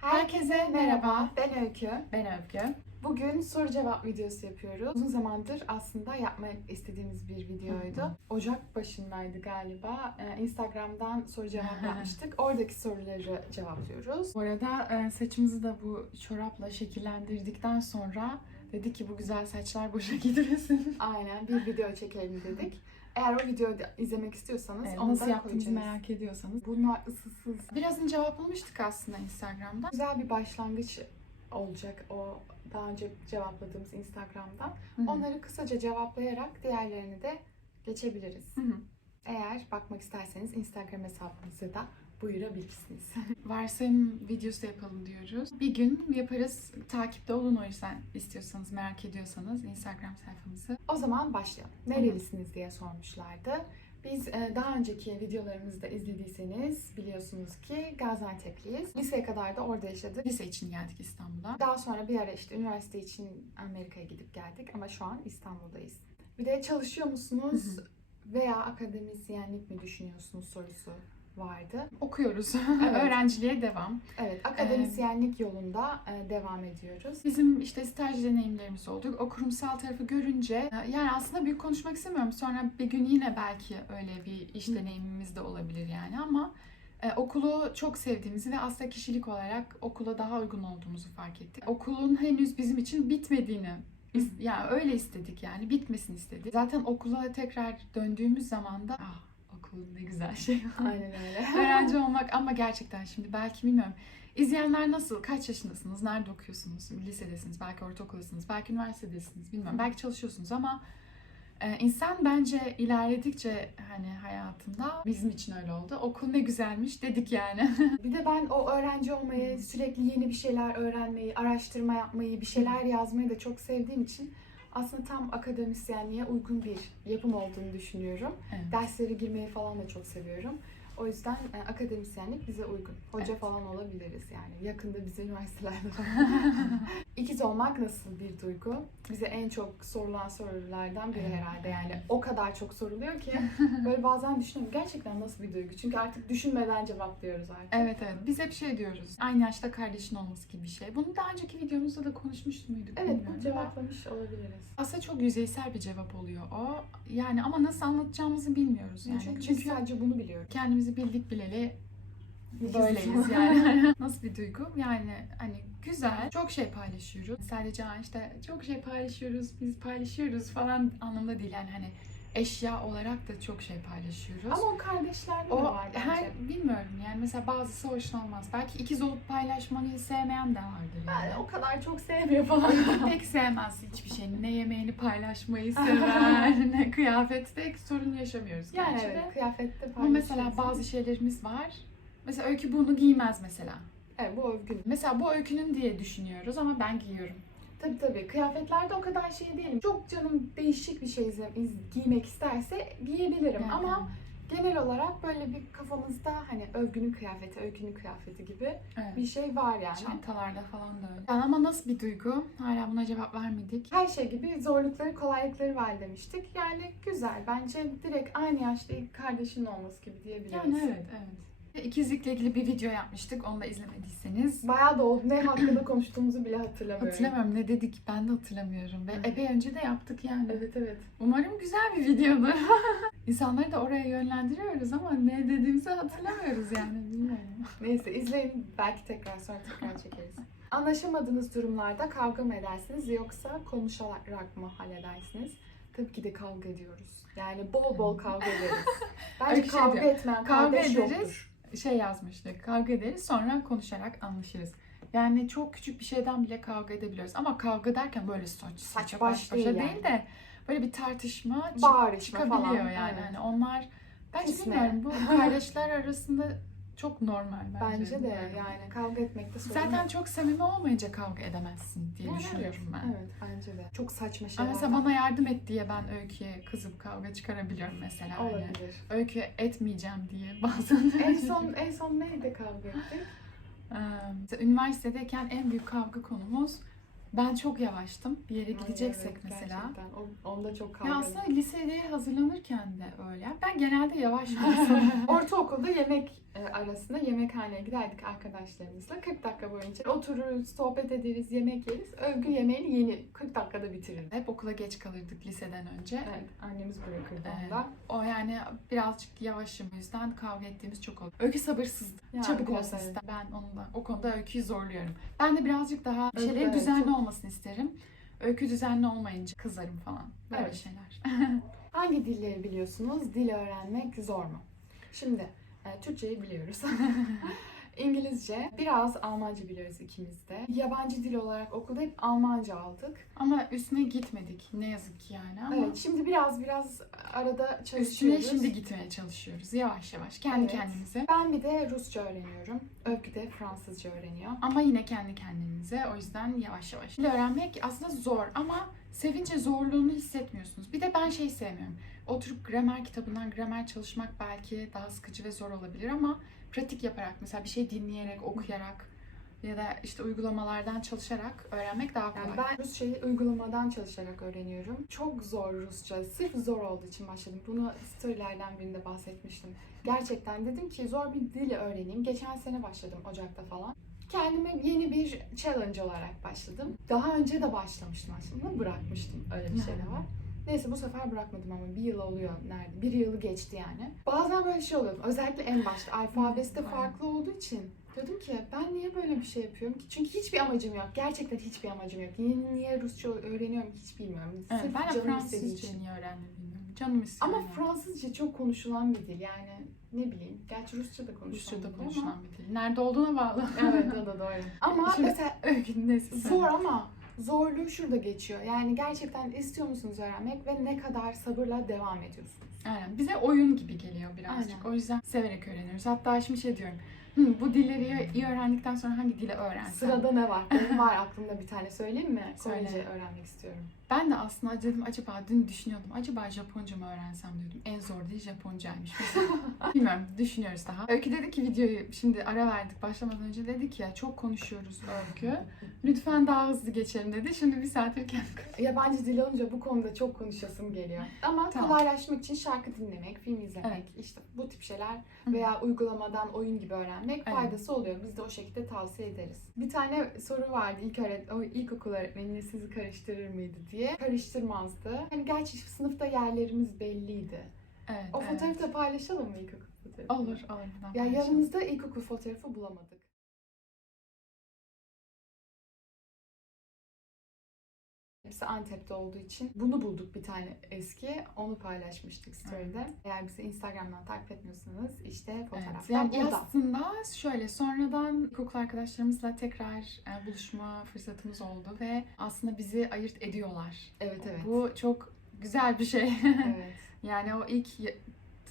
Herkese merhaba, ben Öykü. Ben Öykü. Bugün soru cevap videosu yapıyoruz. Uzun zamandır aslında yapmak istediğimiz bir videoydu. Ocak başındaydı galiba. Ee, Instagram'dan soru cevap yapmıştık. Oradaki soruları cevaplıyoruz. Bu arada e, saçımızı da bu çorapla şekillendirdikten sonra dedik ki bu güzel saçlar boşa gitmesin. Aynen bir video çekelim dedik. Eğer o videoyu da izlemek istiyorsanız Evet, onu nasıl da yaptığımızı koyacağız. merak ediyorsanız. Bunlar ısısız. Biraz önce cevaplamıştık aslında Instagram'da. Güzel bir başlangıç olacak o daha önce cevapladığımız Instagram'dan. Hı hı. Onları kısaca cevaplayarak diğerlerini de geçebiliriz. Hı hı. Eğer bakmak isterseniz Instagram hesabımızı da buyurabilirsiniz. Varsayım videosu yapalım diyoruz. Bir gün yaparız. Takipte olun o yüzden istiyorsanız, merak ediyorsanız Instagram sayfamızı. o zaman başlayalım. Nerelisiniz diye sormuşlardı. Biz e, daha önceki videolarımızda izlediyseniz biliyorsunuz ki Gaziantep'liyiz. Liseye kadar da orada yaşadık. Lise için geldik İstanbul'a. Daha sonra bir ara işte üniversite için Amerika'ya gidip geldik ama şu an İstanbul'dayız. Bir de çalışıyor musunuz veya akademisyenlik mi düşünüyorsunuz sorusu vardı. Okuyoruz. Evet. Öğrenciliğe devam. Evet, akademisyenlik yolunda e, devam ediyoruz. Bizim işte staj deneyimlerimiz oldu. O kurumsal tarafı görünce e, yani aslında büyük konuşmak istemiyorum. Sonra bir gün yine belki öyle bir iş Hı. deneyimimiz de olabilir yani ama e, okulu çok sevdiğimizi ve aslında kişilik olarak okula daha uygun olduğumuzu fark ettik. Okulun henüz bizim için bitmediğini yani öyle istedik yani bitmesini istedik. Zaten okula tekrar döndüğümüz zaman da ah okul ne güzel şey. Aynen öyle. Öğrenci olmak ama gerçekten şimdi belki bilmiyorum. İzleyenler nasıl? Kaç yaşındasınız? Nerede okuyorsunuz? Lisedesiniz, belki ortaokuldasınız, belki üniversitedesiniz bilmiyorum. Belki çalışıyorsunuz ama e, insan bence ilerledikçe hani hayatında bizim için öyle oldu. Okul ne güzelmiş dedik yani. Bir de ben o öğrenci olmayı, sürekli yeni bir şeyler öğrenmeyi, araştırma yapmayı, bir şeyler yazmayı da çok sevdiğim için aslında tam akademisyenliğe uygun bir yapım olduğunu düşünüyorum. Evet. Derslere girmeyi falan da çok seviyorum. O yüzden e, akademisyenlik bize uygun. Hoca Evet. falan olabiliriz yani. Yakında bize üniversitelerde falan. İkiz olmak nasıl bir duygu? Bize en çok sorulan sorulardan biri herhalde. Yani o kadar çok soruluyor ki böyle bazen düşünüyorum gerçekten nasıl bir duygu? Çünkü artık düşünmeden cevaplıyoruz artık. Evet evet. Biz hep şey diyoruz. Aynı yaşta kardeşin olması gibi bir şey. Bunu daha önceki videomuzda da konuşmuş muyduk Evet, bilmiyorum. bu cevaplamış olabiliriz. Aslında çok yüzeysel bir cevap oluyor o. Yani ama nasıl anlatacağımızı bilmiyoruz yani. çünkü, Çünkü, biz sadece bunu biliyoruz. kendimizi bildik bileli böyleyiz yani. Nasıl bir duygu? Yani hani güzel. Çok şey paylaşıyoruz. Sadece "Aa işte çok şey paylaşıyoruz, biz paylaşıyoruz falan anlamda değil. Yani hani eşya olarak da çok şey paylaşıyoruz. Ama o kardeşlerde de o var bence. her bilmiyorum yani mesela bazısı hoşlanmaz. Belki ikiz olup paylaşmayı sevmeyen de vardır yani. Yani o kadar çok sevmiyor falan. Pek sevmez hiçbir şeyini. Ne yemeğini paylaşmayı sever, ne kıyafette sorun yaşamıyoruz yani gerçi de. evet, kıyafette Ama mesela bazı şeylerimiz var. Mesela Öykü bunu giymez mesela. Evet, bu övgün. Mesela bu Öykü'nün diye düşünüyoruz ama ben giyiyorum. Tabii tabii. Kıyafetlerde o kadar şey değilim. Çok canım değişik bir şey giymek isterse giyebilirim. Yani. Ama genel olarak böyle bir kafamızda hani övgünün kıyafeti, öykünün kıyafeti gibi Evet. bir şey var yani. Çantalarda falan da öyle. Yani ama nasıl bir duygu? Hala buna cevap vermedik. Her şey gibi zorlukları, kolaylıkları var demiştik. Yani güzel. Bence direkt aynı yaşta ilk kardeşinin olması gibi diyebiliriz. Yani evet, evet. İkizlikle ilgili bir video yapmıştık. Onu da izlemediyseniz. Bayağı da oldu. Ne hakkında konuştuğumuzu bile hatırlamıyorum. Hatırlamıyorum ne dedik ben de hatırlamıyorum. Ve epey önce de yaptık yani. Evet evet. Umarım güzel bir videodur. İnsanları da oraya yönlendiriyoruz ama ne dediğimizi hatırlamıyoruz yani bilmiyorum. Neyse izleyin. Belki tekrar sonra tekrar çekeriz. Anlaşamadığınız durumlarda kavga mı edersiniz yoksa konuşarak mı halledersiniz? Tabii ki de kavga ediyoruz. Yani bol bol kavga ederiz. Bence Öyle şey kavga diyor. etmeyen Kavga kardeş ederiz. yoktur. Şey yazmıştık kavga ederiz sonra konuşarak anlaşırız. Yani çok küçük bir şeyden bile kavga edebiliyoruz. Ama kavga derken böyle saç, Saç baş baş başa değil değil, yani. de böyle bir tartışma Bağırışma çıkabiliyor falan. yani. Evet. Hani onlar Küsme. bilmiyorum bu kardeşler arasında çok normal bence. Bence de Bilmiyorum. yani kavga etmekte sorun Zaten çok samimi olmayınca kavga edemezsin diye Yani düşünüyorum evet, ben. Evet bence de. Çok saçma Ama şeyler. mesela bana yardım et diye ben Öykü'ye kızıp kavga çıkarabiliyorum mesela. Hani olabilir. Öykü etmeyeceğim diye bazen. en son en son neydi kavga ettik? Ee, üniversitedeyken en büyük kavga konumuz ben çok yavaştım. Bir yere gideceksek evet, mesela. Gerçekten. O, onda çok kavga Ya aslında liseye hazırlanırken de öyle. Ben genelde yavaş. Ortaokulda yemek arasında yemekhaneye giderdik arkadaşlarımızla. 40 dakika boyunca otururuz, sohbet ederiz, yemek yeriz. Övgü yemeğini yeni 40 dakikada bitirirdik. Hep okula geç kalırdık liseden önce. Evet, annemiz bırakırdı Evet. onda. O yani birazcık yavaşım o yüzden kavga ettiğimiz çok oldu. Öykü sabırsız. Yani Çabuk olsun evet. ister. Ben onunla o konuda öyküyü zorluyorum. Ben de birazcık daha Evet, şeylerin evet, düzenli çok- olmasını isterim. Öykü düzenli olmayınca kızarım falan. Böyle Evet. şeyler. Hangi dilleri biliyorsunuz? Dil öğrenmek zor mu? Şimdi e, Türkçeyi biliyoruz. İngilizce, biraz Almanca biliyoruz ikimiz de. Yabancı dil olarak okulda hep Almanca aldık. Ama üstüne gitmedik ne yazık ki yani ama Evet, şimdi biraz biraz arada üstüne çalışıyoruz. şimdi gitmeye çalışıyoruz yavaş yavaş kendi Evet. kendimize. Ben bir de Rusça öğreniyorum. Öykü de Fransızca öğreniyor. Ama yine kendi kendimize o yüzden yavaş yavaş. Dil öğrenmek aslında zor ama sevince zorluğunu hissetmiyorsunuz. Bir de ben şey sevmiyorum. Oturup gramer kitabından gramer çalışmak belki daha sıkıcı ve zor olabilir ama pratik yaparak mesela bir şey dinleyerek, okuyarak ya da işte uygulamalardan çalışarak öğrenmek daha kolay. Yani ben Rusçayı uygulamadan çalışarak öğreniyorum. Çok zor Rusça. Sırf zor olduğu için başladım. Bunu storylerden birinde bahsetmiştim. Gerçekten dedim ki zor bir dili öğreneyim. Geçen sene başladım Ocak'ta falan. Kendime yeni bir challenge olarak başladım. Daha önce de başlamıştım aslında. Bırakmıştım. Öyle bir şey de var. Neyse bu sefer bırakmadım ama bir yıl oluyor nerede? Bir yılı geçti yani. Bazen böyle şey oluyor. Özellikle en başta alfabesi de farklı olduğu için Dedim ki ben niye böyle bir şey yapıyorum ki? Çünkü hiçbir amacım yok. Gerçekten hiçbir amacım yok. Niye, niye Rusça öğreniyorum hiç bilmiyorum. Evet, Sırf ben de Fransızca niye öğrendim bilmiyorum. Canım istiyor. Ama yani. Fransızca çok konuşulan bir dil yani ne bileyim. Gerçi Rusça da konuşulan Rusça bir da konuşulan bir dil. Nerede olduğuna bağlı. evet o da doğru. Ama Şimdi- mesela Öykünün neyse zor ama zorluğu şurada geçiyor. Yani gerçekten istiyor musunuz öğrenmek ve ne kadar sabırla devam ediyorsunuz? Aynen. Bize oyun gibi geliyor birazcık. Aynen. O yüzden severek öğreniyoruz. Hatta şimdi şey diyorum. Hı, bu dilleri iyi öğrendikten sonra hangi dili öğrensem? Sırada ne var? Benim var aklımda bir tane söyleyeyim mi? Söyle. Korece öğrenmek istiyorum. Ben de aslında dedim acaba dün düşünüyordum. Acaba Japonca mı öğrensem diyordum. En zor dil Japoncaymış. Bilmiyorum düşünüyoruz daha. Öykü dedi ki videoyu şimdi ara verdik başlamadan önce dedi ki ya çok konuşuyoruz Öykü. Lütfen daha hızlı geçelim dedi. Şimdi bir saattir kendi Yabancı dil olunca bu konuda çok konuşasım geliyor. Ama Tamam. kolaylaşmak için şarkı dinlemek, film izlemek, işte bu tip şeyler veya uygulamadan oyun gibi öğrenmek Evet. faydası oluyor. Biz de o şekilde tavsiye ederiz. Bir tane soru vardı ilk öğret o ilkokul öğretmeniniz sizi karıştırır mıydı diye. Karıştırmazdı. Hani gerçi sınıfta yerlerimiz belliydi. Evet, O evet. fotoğrafı da paylaşalım mı ilkokul fotoğrafı? Olur, olur. Ya yanımızda ilkokul fotoğrafı bulamadık. Hepsi Antep'te olduğu için bunu bulduk bir tane eski. Onu paylaşmıştık story'de. Eğer bizi Instagram'dan takip etmiyorsanız işte Evet, fotoğraflar yani burada. aslında şöyle sonradan ilkokul arkadaşlarımızla tekrar e, buluşma fırsatımız oldu ve aslında bizi ayırt ediyorlar. Evet evet. Bu çok güzel bir şey. evet. yani o ilk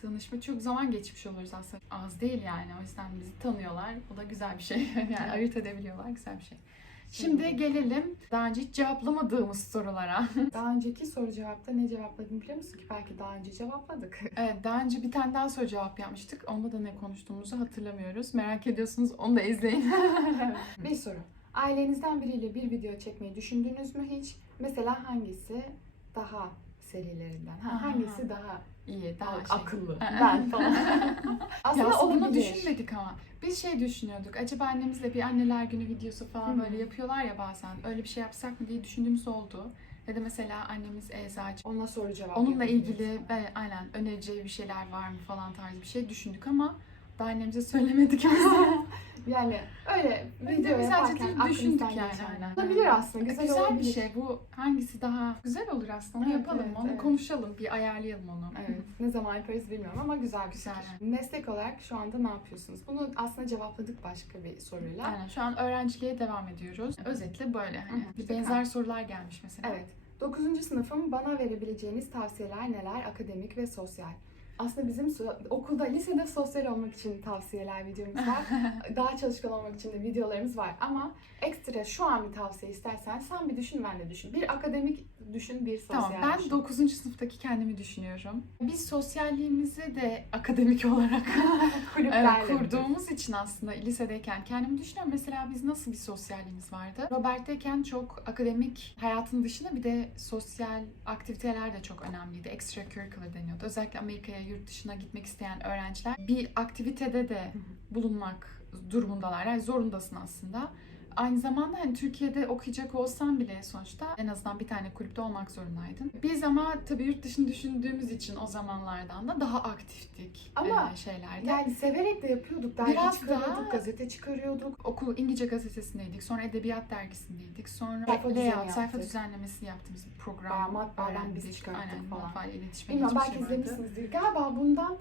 tanışma çok zaman geçmiş oluruz aslında. Az değil yani. O yüzden bizi tanıyorlar. Bu da güzel bir şey. yani ayırt edebiliyorlar. Güzel bir şey. Şimdi gelelim daha önce hiç cevaplamadığımız sorulara. daha önceki soru cevapta ne cevapladım biliyor musun ki? Belki daha önce cevapladık. Evet, daha önce bir tane daha soru cevap yapmıştık. Onda da ne konuştuğumuzu hatırlamıyoruz. Merak ediyorsunuz onu da izleyin. bir soru. Ailenizden biriyle bir video çekmeyi düşündünüz mü hiç? Mesela hangisi daha serilerinden? Ha, hangisi daha İyi, daha şey. akıllı? Ben falan. Aslında onu olabilir. düşünmedik ama. Biz şey düşünüyorduk. Acaba annemizle bir anneler günü videosu falan Hı. böyle yapıyorlar ya bazen. Öyle bir şey yapsak mı diye düşündüğümüz oldu. Ya da mesela annemiz eczacı. Ona soru cevap Onunla ilgili ve aynen önereceği bir şeyler var mı falan tarzı bir şey düşündük ama daha annemize söylemedik. Yani öyle video yaparken düşündük yani, aynen. Olabilir aslında. Güzel, Güzel, bir olabilir. şey bu. Hangisi daha güzel olur aslında. Onu Evet, yapalım. evet, onu evet. konuşalım. Bir ayarlayalım onu. Evet. Ne zaman yaparız bilmiyorum ama güzel bir Güzel. fikir. Meslek olarak şu anda ne yapıyorsunuz? Bunu aslında cevapladık başka bir soruyla. Aynen. Şu an öğrenciliğe devam ediyoruz. Özetle böyle. Hani Hı hı. bir benzer sorular gelmiş mesela. Evet. 9. sınıfım bana verebileceğiniz tavsiyeler neler? Akademik ve sosyal. Aslında bizim okulda, lisede sosyal olmak için tavsiyeler videomuz var. Daha çalışkan olmak için de videolarımız var. Ama ekstra şu an bir tavsiye istersen sen bir düşün ben de düşün. Bir akademik düşün, bir sosyal Tamam ben düşün. 9. sınıftaki kendimi düşünüyorum. Biz sosyalliğimizi de akademik olarak Kulüplerle kurduğumuz için aslında lisedeyken kendimi düşünüyorum. Mesela biz nasıl bir sosyalliğimiz vardı? Robert'teyken çok akademik hayatın dışında bir de sosyal aktiviteler de çok önemliydi. Extracurricular deniyordu. Özellikle Amerika'ya yurt dışına gitmek isteyen öğrenciler bir aktivitede de bulunmak durumundalar. Yani zorundasın aslında. Aynı zamanda hani Türkiye'de okuyacak olsan bile sonuçta en azından bir tane kulüpte olmak zorundaydın. Biz ama tabii yurt dışını düşündüğümüz için o zamanlardan da daha aktiftik Ama e, şeylerde. Yani severek de yapıyorduk. Dergi Biraz çıkarıyorduk, daha- gazete çıkarıyorduk. Okul İngilizce gazetesindeydik. Sonra Edebiyat dergisindeydik. Sonra Sayfa layout, sayfa yaptık. düzenlemesi yaptığımız bir program Bayağı matbaadan biz çıkarttık Aynen, falan. iletişime Bilmiyorum belki vardı. izlemişsinizdir. Galiba bundan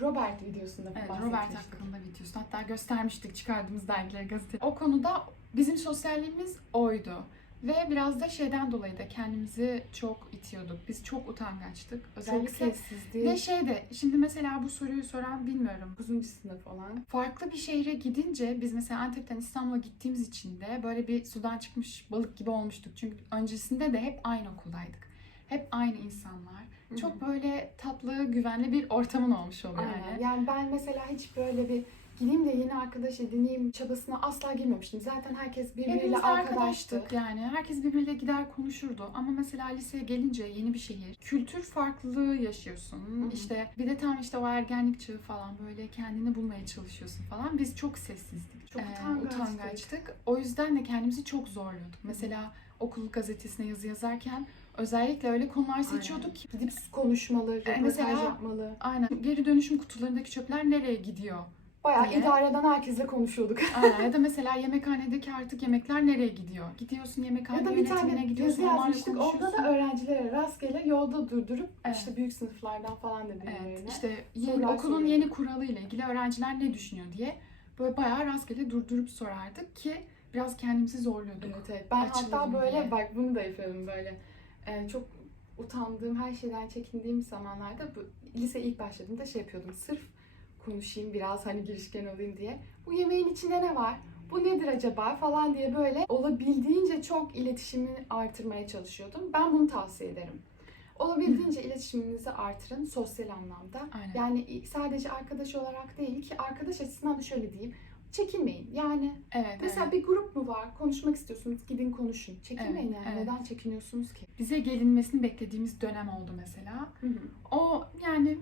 Robert videosunda Evet. Robert hakkında videosu. Hatta göstermiştik çıkardığımız dergileri, gazete. O konuda bizim sosyalliğimiz oydu. Ve biraz da şeyden dolayı da kendimizi çok itiyorduk. Biz çok utangaçtık. Çok Özellikle sessizdi. ve şey de şimdi mesela bu soruyu soran bilmiyorum. 9. sınıf falan. Farklı bir şehre gidince biz mesela Antep'ten İstanbul'a gittiğimiz için de böyle bir sudan çıkmış balık gibi olmuştuk. Çünkü öncesinde de hep aynı okuldaydık. Hep aynı insanlar. Çok böyle tatlı, güvenli bir ortamın olmuş oluyor Aynen. yani. Yani ben mesela hiç böyle bir gideyim de yeni arkadaş edineyim çabasına asla girmemiştim. Zaten herkes birbiriyle Hepimiz arkadaştık yani. Herkes birbiriyle gider konuşurdu. Ama mesela liseye gelince yeni bir şehir. Kültür farklılığı yaşıyorsun. hı. İşte bir de tam işte o ergenlik çağı falan böyle kendini bulmaya çalışıyorsun falan. Biz çok sessizdik. Çok Ee, utangaçtık. O yüzden de kendimizi çok zorluyorduk. Mesela okul gazetesine yazı yazarken özellikle öyle konular seçiyorduk ki. Gidip konuşmalı, röportaj E, mesela- yapmalı. Aynen. Geri dönüşüm kutularındaki çöpler nereye gidiyor? Bayağı diye. idareden herkesle konuşuyorduk. Aynen. ya da mesela yemekhanedeki artık yemekler nereye gidiyor? Gidiyorsun yemekhane ya da bir tane gidiyorsun. yazmıştık. Orada da öğrencilere rastgele yolda durdurup Evet. işte büyük sınıflardan falan da. Evet, işte yeni, okulun soruyorduk. yeni kuralı ile ilgili öğrenciler ne düşünüyor diye böyle bayağı rastgele durdurup sorardık ki biraz kendimizi zorluyorduk. Evet, evet. Ben hatta Açılalım böyle diye. bak bunu da yapıyorum böyle. Ee, çok utandığım, her şeyden çekindiğim zamanlarda bu lise ilk başladığımda şey yapıyordum. Sırf konuşayım biraz hani girişken olayım diye. Bu yemeğin içinde ne var? Bu nedir acaba falan diye böyle olabildiğince çok iletişimi artırmaya çalışıyordum. Ben bunu tavsiye ederim. Olabildiğince iletişiminizi artırın sosyal anlamda. Aynen. Yani sadece arkadaş olarak değil ki arkadaş açısından da şöyle diyeyim. Çekinmeyin. Yani Evet, Mesela evet. bir grup mu var? Konuşmak istiyorsunuz. Gidin konuşun. Çekinmeyin Evet, yani. evet. Neden çekiniyorsunuz ki? Bize gelinmesini beklediğimiz dönem oldu mesela. O yani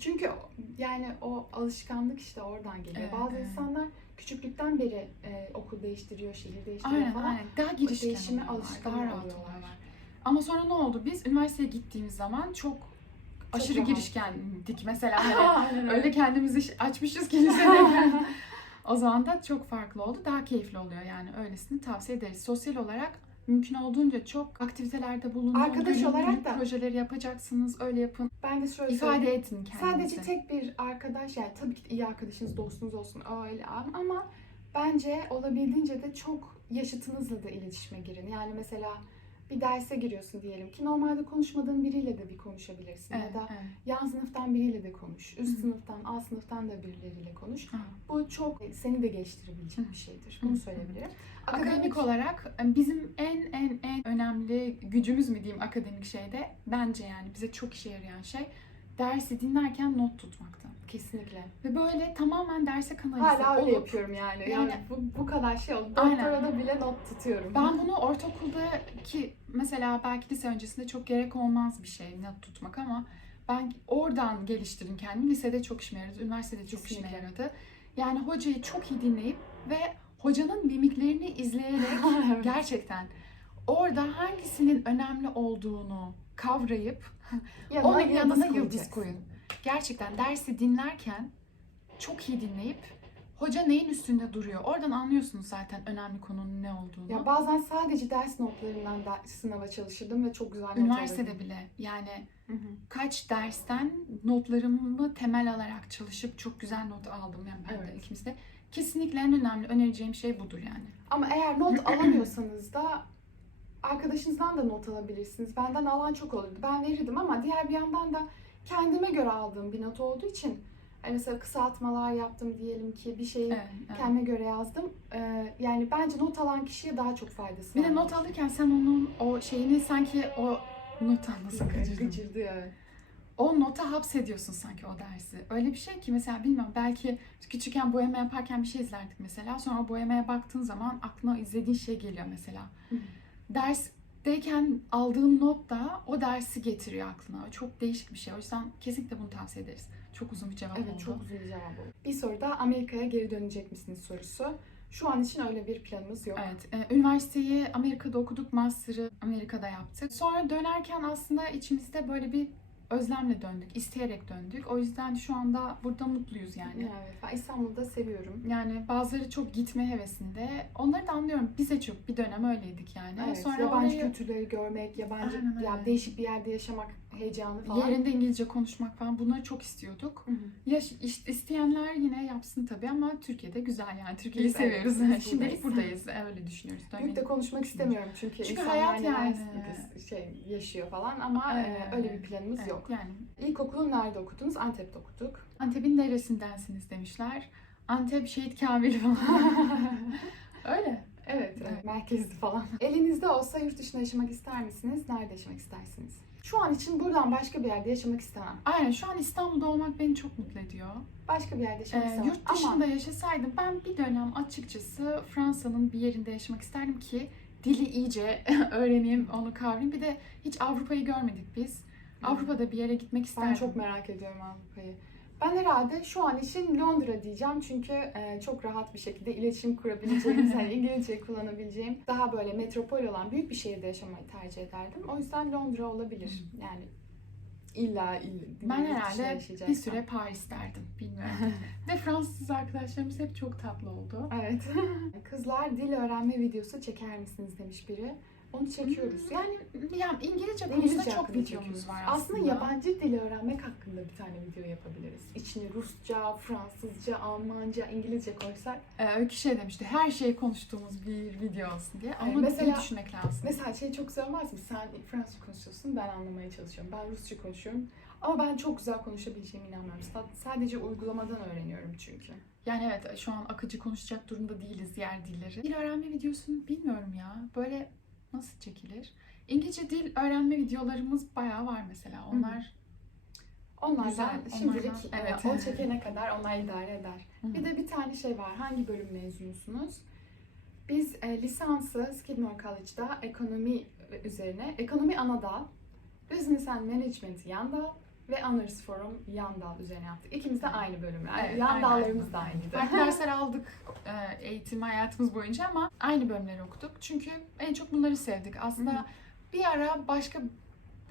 Çünkü o- yani o alışkanlık işte oradan geliyor. Evet, Bazı evet. insanlar küçüklükten beri e, okul değiştiriyor, şehir değiştiriyor aynen falan. aynen daha girişken değişime rahat oluyorlar. Ama sonra ne oldu? Biz üniversiteye gittiğimiz zaman çok aşırı rahat. girişkendik mesela. Hani Öyle kendimizi açmışız ki lisedeyken. o zaman da çok farklı oldu. Daha keyifli oluyor yani öylesini tavsiye ederiz. Sosyal olarak mümkün olduğunca çok aktivitelerde bulunun. Arkadaş gönüllülük olarak da- projeleri yapacaksınız. Öyle yapın. Ben de şöyle İfade söyleyeyim. edin kendinizi. Sadece tek bir arkadaş yani tabii ki iyi arkadaşınız, dostunuz olsun öyle ama bence olabildiğince de çok yaşıtınızla da iletişime girin. Yani mesela bir derse giriyorsun diyelim ki normalde konuşmadığın biriyle de bir konuşabilirsin Evet, ya da evet. yan sınıftan biriyle de konuş, üst Hı sınıftan, alt sınıftan da birileriyle konuş. Bu çok seni de geliştirebilecek Hı. bir şeydir. Bunu söyleyebilirim. Akademik olarak e, bizim en en en önemli gücümüz mü diyeyim akademik şeyde bence yani bize çok işe yarayan şey dersi dinlerken not tutmakta. kesinlikle. Ve böyle tamamen derse kanalize Hala öyle olup yapıyorum yani. Yani, Yani- bu, bu kadar şey oldu. Doktorada bile not tutuyorum. Ben bunu ortaokuldaki mesela belki lise öncesinde çok gerek olmaz bir şey not tutmak ama ben oradan geliştirdim kendimi. Lisede çok işime yaradı, üniversitede çok işime Kesinlikle. yaradı. Yani hocayı çok iyi dinleyip ve hocanın mimiklerini izleyerek gerçekten orada hangisinin önemli olduğunu kavrayıp Onun yanına yıldız koyun. Gerçekten dersi dinlerken çok iyi dinleyip hoca neyin üstünde duruyor. Oradan anlıyorsunuz zaten önemli konunun ne olduğunu. Ya bazen sadece ders notlarından da sınava çalışırdım ve çok güzel not Üniversitede alırdım. bile yani Hı hı. kaç dersten notlarımı temel alarak çalışıp çok güzel not aldım yani ben de Evet. ikimiz de. Kesinlikle en önemli önereceğim şey budur yani. Ama eğer not alamıyorsanız da arkadaşınızdan da not alabilirsiniz. Benden alan çok olurdu. Ben verirdim ama diğer bir yandan da kendime göre aldığım bir not olduğu için hani mesela kısaltmalar yaptım diyelim ki bir şeyi Evet, evet. kendime göre yazdım. Ee, yani bence not alan kişiye daha çok faydası Bir var. de not alırken sen onun o şeyini sanki o nasıl Gıcırdı. kaçırdın? Evet. o nota hapsediyorsun sanki o dersi. Öyle bir şey ki mesela bilmiyorum belki küçükken boyama yaparken bir şey izlerdik mesela. Sonra o boyamaya baktığın zaman aklına izlediğin şey geliyor mesela. Hı. Ders Antep'teyken aldığın not da o dersi getiriyor aklına. Çok değişik bir şey. O yüzden kesinlikle bunu tavsiye ederiz. Çok uzun bir cevap Evet oldu. çok uzun bir cevap oldu. Bir soruda Amerika'ya geri dönecek misiniz sorusu. Şu an için öyle bir planımız yok. Evet, e, üniversiteyi Amerika'da okuduk, master'ı Amerika'da yaptık. Sonra dönerken aslında içimizde böyle bir özlemle döndük, isteyerek döndük. O yüzden şu anda burada mutluyuz yani. Evet, ben İstanbul'da seviyorum. Yani bazıları çok gitme hevesinde. Onları da anlıyorum. Biz de çok bir dönem öyleydik yani. Evet, Sonra yabancı orayı kültürleri görmek, yabancı Aynen öyle. ya değişik bir yerde yaşamak heyecanı falan. yerinde İngilizce konuşmak falan bunları çok istiyorduk. Hı hı. İşte isteyenler yine yapsın tabii ama Türkiye'de güzel yani. Türkiye'yi Biz evet, seviyoruz. biz Şimdilik buradayız. Öyle düşünüyoruz. Büyük de konuşmak istemiyorum çünkü, Çünkü hayat yani. şey yaşıyor falan ama Evet. öyle bir planımız Evet, yok. Yani İlkokulu nerede okudunuz? Antep'te okuduk. Antep'in neresindensiniz demişler. Antep Şehit Kamil falan. Öyle. Evet, Evet. merkezli falan. Elinizde olsa yurt dışında yaşamak ister misiniz? Nerede yaşamak istersiniz? Şu an için buradan başka bir yerde yaşamak istemem. Aynen şu an İstanbul'da olmak beni çok mutlu ediyor. Başka bir yerde yaşamak Ee, istemem. yurt dışında Ama yaşasaydım ben bir dönem açıkçası Fransa'nın bir yerinde yaşamak isterdim ki dili iyice öğreneyim, onu kavrayayım. Bir de hiç Avrupa'yı görmedik biz. Avrupa'da bir yere gitmek isterdim. ben çok merak ediyorum Avrupa'yı. Ben herhalde şu an için Londra diyeceğim çünkü e, çok rahat bir şekilde iletişim kurabileceğim, yani İngilizce kullanabileceğim, daha böyle metropol olan büyük bir şehirde yaşamayı tercih ederdim. O yüzden Londra olabilir. Yani illa, illa Ben herhalde bir süre Paris derdim. Bilmiyorum. Ve Fransız arkadaşlarımız hep çok tatlı oldu. Evet. Kızlar dil öğrenme videosu çeker misiniz demiş biri. Onu çekiyoruz. Yani Yani, İngilizce konusunda İngilizce çok hakkında videomuz çekiyoruz. var aslında. aslında. yabancı dil öğrenmek hakkında bir tane video yapabiliriz. İçine Rusça, Fransızca, Almanca, İngilizce koysak. Ee, Öykü şey demişti, her şeyi konuştuğumuz bir video olsun diye. Ama mesela- mesela, düşünmek lazım. Mesela şey çok güzel olmaz mı? Sen Fransızca konuşuyorsun, ben anlamaya çalışıyorum. Ben Rusça konuşuyorum. Ama ben çok güzel konuşabileceğime inanmıyorum. Sa- Sadece uygulamadan öğreniyorum çünkü. Yani evet şu an akıcı konuşacak durumda değiliz diğer dilleri. Dil öğrenme videosunu bilmiyorum ya. Böyle nasıl çekilir? İngilizce dil öğrenme videolarımız bayağı var mesela. Onlar Onlardan Güzel, şimdilik onlardan- evet. o çekene kadar onlar idare eder. Bir de bir tane şey var. Hangi bölüm mezunusunuz? Biz e, lisansı Skidmore College'da ekonomi üzerine, ekonomi ana dal, Business and Management yan dal ve Honors Forum yan dal üzerine yaptık. İkimiz de aynı bölümler. Evet, yan dallarımız da aynıydı. Farklı dersler aldık e, eğitim hayatımız boyunca ama aynı bölümleri okuduk. Çünkü en çok bunları sevdik. Aslında Hı. bir ara başka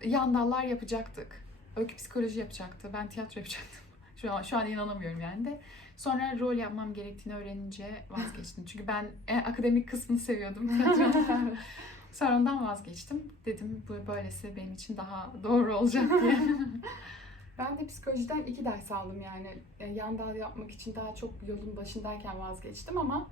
yan dallar yapacaktık. Öykü psikoloji yapacaktı. Ben tiyatro yapacaktım. Şu an, şu an inanamıyorum yani de. Sonra rol yapmam gerektiğini öğrenince vazgeçtim. Çünkü ben e, akademik kısmını seviyordum. Sonra ondan vazgeçtim. Dedim bu böylesi benim için daha doğru olacak diye. Ben de psikolojiden iki ders aldım yani. E, yan dal yapmak için daha çok yolun başındayken vazgeçtim ama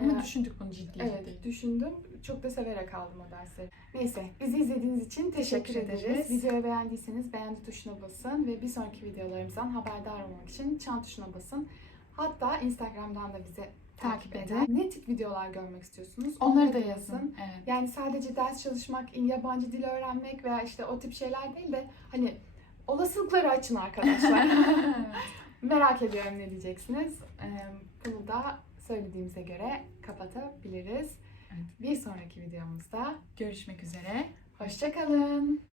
Ama e, düşündük bunu ciddi Evet ciddi. düşündüm. Çok da severek aldım o dersleri. Neyse bizi izlediğiniz için teşekkür, Teşekkür ederiz. ederiz. Videoyu beğendiyseniz beğendi tuşuna basın ve bir sonraki videolarımızdan haberdar olmak için çan tuşuna basın. Hatta Instagram'dan da bizi takip edin. Ne tip videolar görmek istiyorsunuz? Onları da yazın. Evet. Yani sadece ders çalışmak, yabancı dil öğrenmek veya işte o tip şeyler değil de hani olasılıkları açın arkadaşlar. Merak ediyorum ne diyeceksiniz. Bunu da söylediğimize göre kapatabiliriz. Evet. Bir sonraki videomuzda Görüşmek üzere. hoşçakalın.